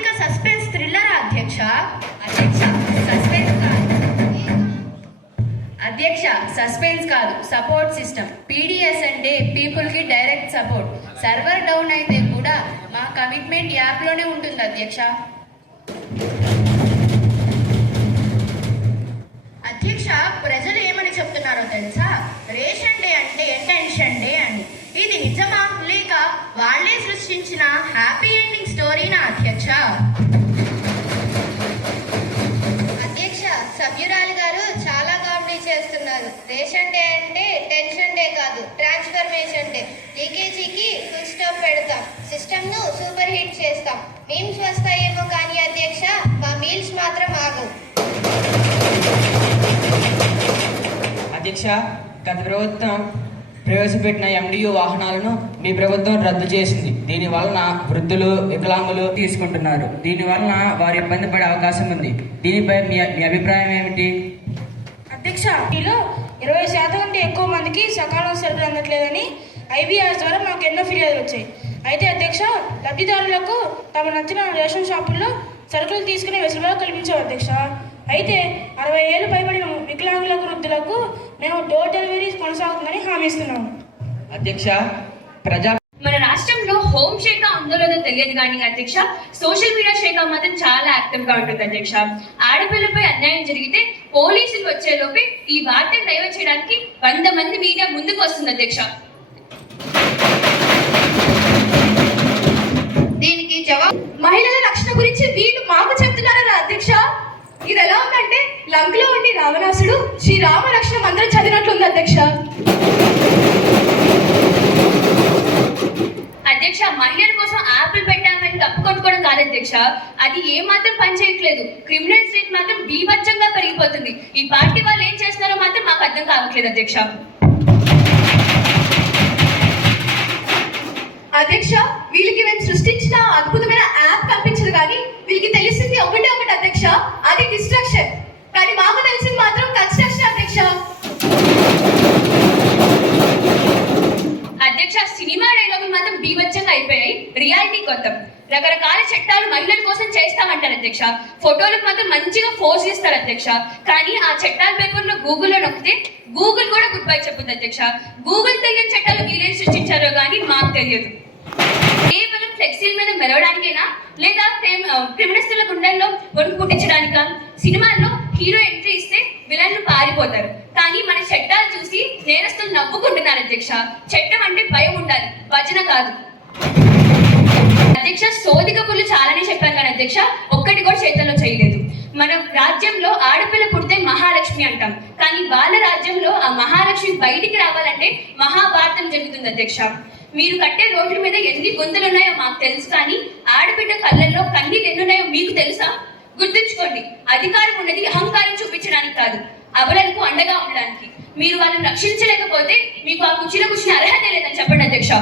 సామాజిక suspense thriller అధ్యక్ష. అధ్యక్ష సస్పెన్స్ కాదు, సపోర్ట్ సిస్టమ్. పీడిఎస్ అంటే పీపుల్ కి డైరెక్ట్ సపోర్ట్. సర్వర్ డౌన్ అయితే కూడా మా కమిట్మెంట్ యాప్ లోనే ఉంటుంది అధ్యక్ష. అధ్యక్ష, ప్రజలు ఏమని చెప్తున్నారో తెలుసా? రేషన్ డే అంటే టెన్షన్ డే అని. ఇది నిజమా లేక వాళ్ళే సృష్టించిన హ్యాపీ ఎండింగ్ స్టోరీనా అధ్యక్ష? అధ్యక్ష, సభ్యురాలు గారు చాలా కామెడీ చేస్తున్నారు. రేషన్ డే అంటే టెన్షన్ డే కాదు, ట్రాన్స్ఫర్మేషన్ డే. లీకేజీకి ఫుల్ స్టాప్ పెడతాం, సిస్టమ్ ను సూపర్ హిట్ చేస్తాం. మీమ్స్ వస్తాయేమో కానీ అధ్యక్ష, మా మీల్స్ మాత్రం ఆగవు. అధ్యక్ష, గత ప్రభుత్వం ప్రవేశపెట్టిన ఎండియు వాహనాలను మీ ప్రభుత్వం రద్దు చేసింది. దీని వలన వృద్ధులు, వికలాంగులు తీసుకుంటున్నారు. దీని వలన వారు ఇబ్బంది పడే అవకాశం ఉంది. దీనిపై మీ అభిప్రాయం ఏమిటి? అధ్యక్ష, వీలో 20% కంటే ఎక్కువ మందికి సకాలం సరుకులు అందట్లేదని ఐబీఆర్ ద్వారా మాకు ఎన్నో ఫిర్యాదులు వచ్చాయి. అయితే అధ్యక్ష, లబ్ధిదారులకు తమ నచ్చిన రేషన్ షాపుల్లో సరుకులు తీసుకునే వెసులుబాటు కల్పించారు అధ్యక్ష. అయితే 60 ఏళ్ళు పైబడిన వికలాంగులకు, వృద్ధులకు మేము డోర్ డెలివరీ కొనసాగుతుందని హామీ ఇస్తున్నాము. అధ్యక్ష, మన రాష్ట్రంలో హోం శాఖ ఆందోళన తెలియదు కానీ అధ్యక్ష, సోషల్ మీడియా శాఖ మాత్రం చాలా యాక్టివ్ గా ఉంటుంది అధ్యక్ష. ఆడపిల్లపై అన్యాయం జరిగితే పోలీసులు వచ్చేలోపే ఈ వార్తను డైవర్ట్ చేయడానికి 100 మంది మీడియా ముందుకు వస్తుంది అధ్యక్ష. దీనికి జవాబు మహిళల రక్షణ గురించి వీళ్ళు మాకు చెప్తున్నారా అధ్యక్ష? ఇది ఎలా ఉందంటే లంకలో ఉండి రావణాసుడు శ్రీరామ రక్షణ మంత్రం చదివినట్లుంది అధ్యక్ష. అధ్యక్ష, మహిళల కోసం యాప్లు పెట్టామని తప్పు కొట్టుకోవడం కాదు అధ్యక్ష, అది ఏ మాత్రం పనిచేయట్లేదు. క్రిమినల్ రేట్ మాత్రం బీభత్సంగా పెరిగిపోతుంది. ఈ పార్టీ వాళ్ళు ఏం చేస్తున్నారో మాత్రం మాకు అర్థం కావట్లేదు అధ్యక్ష. అధ్యక్ష, వీళ్ళకి మేము సృష్టించిన అద్భుతమైన యాప్ కనిపించదు కానీ వీళ్ళకి తెలిసింది ఒకటే ఒకటి అధ్యక్ష, అది డిస్ట్రక్షన్. కానీ మాకు తెలిసింది మాత్రం కన్స్ట్రక్షన్ అధ్యక్ష. అధ్యక్ష, సినిమా డైలాగులు మాత్రం బీభత్సంగా అయిపోయాయి, రియాలిటీ కొత్త. రకరకాల చట్టాలు మహిళల కోసం చేస్తామంటారు అధ్యక్ష. ఫోటోలకు మాత్రం మంచిగా ఫోజ్ చేస్తారు అధ్యక్ష. కానీ ఆ చట్టాల పేపర్లో గూగుల్లో నొక్కితే గూగుల్ కూడా గుడ్ బై చెప్పుద్ది అధ్యక్ష. గూగుల్ తెలియని చట్టాలు వీలేం సృష్టించారో కానీ మాకు తెలియదు. కేవలం ఫ్లెక్సీల మీద మెరవడానికైనా లేదా క్రిమినల్ గుండెల్లో వణుకు పుట్టించడానికా? సినిమాల్లో హీరో ఎంట్రీ ఇస్తే విలన్లు పారిపోతారు, కానీ మన చట్టాలు చూసి నేరస్తులు నవ్వుకుంటున్నారు అధ్యక్ష. చట్టం అంటే భయం ఉండాలి, భజన కాదు అధ్యక్ష. సోది కబుర్లు చాలానే చెప్పాను కానీ అధ్యక్ష, ఒక్కటి కూడా చేతుల్లో చేయలేదు. మన రాజ్యంలో ఆడపిల్ల పుడితే మహాలక్ష్మి అంటాం, కానీ వాళ్ళ రాజ్యంలో ఆ మహాలక్ష్మి బయటికి రావాలంటే మహాభారతం జరుగుతుంది అధ్యక్ష. మీరు కట్టే రోడ్ల మీద ఎన్ని గొంతులు ఉన్నాయో మాకు తెలుసు, కానీ ఆడబిడ్డ కళ్ళల్లో కన్నీళ్ళు ఎన్నున్నాయో మీకు తెలుసా? గుర్తుంచుకోండి, అధికారం ఉన్నది అహంకారం చూపించడానికి కాదు, అబలలకు అండగా ఉండడానికి. మీరు వాళ్ళని రక్షించలేకపోతే మీకు ఆ కుర్చీలో కూర్చునే అర్హత లేదని చెప్పండి అధ్యక్ష.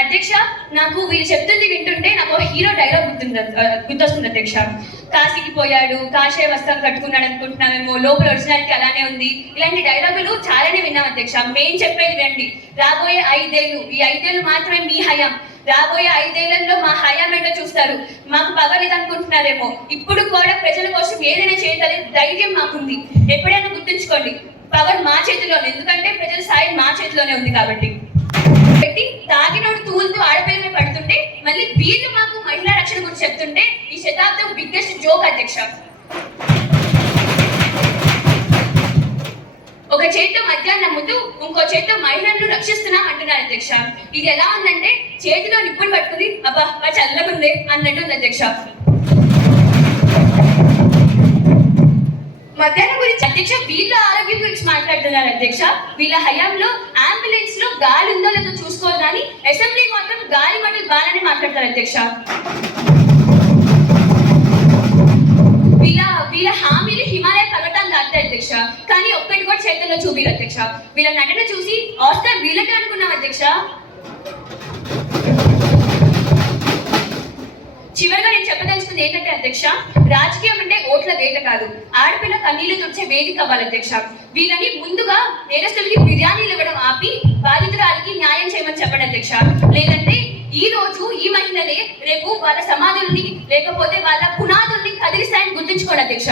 అధ్యక్ష, నాకు వీళ్ళు చెప్తుంది వింటుంటే నాకు హీరో డైలాగ్ గుర్తొస్తుంది అధ్యక్ష. కాశీకి పోయాడు, కాషాయ వస్త్రం కట్టుకున్నాడు అనుకుంటున్నామేమో, లోపల ఒరిజినాలిటీ అలానే ఉంది. ఇలాంటి డైలాగులు చాలానే విన్నాం అధ్యక్ష. మేం చెప్పేది వినండి. రాబోయే 5 ఏళ్ళు, ఈ 5 ఏళ్ళు మాత్రమే మీ హయాం. రాబోయే 5 ఏళ్లలో మా హయాం ఏంటో చూస్తారు. మాకు పవర్ లేదనుకుంటున్నారేమో, ఇప్పుడు కూడా ప్రజల కోసం ఏదైనా చేయగలిగే ధైర్యం మాకుంది. ఎప్పుడైనా గుర్తుంచుకోండి, పవర్ మా చేతిలోనే, ఎందుకంటే ప్రజల సాయం మా చేతిలోనే ఉంది కాబట్టి. పెట్టి తాగినోడు తూలుతూ ఆడపిల్లమే పడుతుంటే మళ్ళీ వీళ్ళు మాకు మహిళా రక్షణ గురించి చెప్తుంటే ఈ శతాబ్దం బిగ్గెస్ట్ జోక్ అధ్యక్ష. ఒక చేతితో మద్యాన్ని నమ్ముతూ ఇంకో చేతితో మహిళలను రక్షిస్తున్నాం అంటున్నారు అధ్యక్ష. ఇది ఎలా ఉందంటే చేతిలో నిప్పులు పట్టుకుని అబ్బా చల్లగుందే అన్నట్టు ఉంది అధ్యక్ష. మధ్యాహ్నం గురించి అధ్యక్ష, వీళ్ళ ఆరోగ్యం గురించి మాట్లాడుతున్నారు అధ్యక్ష. వీళ్ళ హయాంలో అంబులెన్స్ లో గాలి ఉందో లేదో చూసుకోవాలి, కానీ అసెంబ్లీ మాత్రం గాలి మంటలు బాగానే మాట్లాడతారు అధ్యక్ష. వీళ్ళ హామీలు హిమాలయ పర్వతాలు దాటాయి అధ్యక్ష, కానీ ఒక్కటి కూడా చేతుల్లో చూపిరు అధ్యక్ష. వీళ్ళ నటన చూసి ఆస్కార్ వీళ్ళకి అనుకున్నాం అధ్యక్ష. చివరిగా నేను చెప్పదలుచుకుంది ఏంటంటే అధ్యక్ష, రాజకీయం అంటే ఓట్ల వేట కాదు, ఆడపిల్ల కన్నీళ్లు తుడిచే వేదిక అవ్వాలి అధ్యక్ష. వీళ్ళని ముందుగా నేరస్తులకి బిర్యానీలు ఇవ్వడం ఆపి బాధితురాలకి న్యాయం చేయమని చెప్పండి అధ్యక్ష. లేదంటే ఈ రోజు రేపు వాళ్ళ సమాధుల్ని లేకపోతే వాళ్ళ పునాదుల్ని కదిలిస్తాయని గుర్తుంచుకోండి అధ్యక్ష.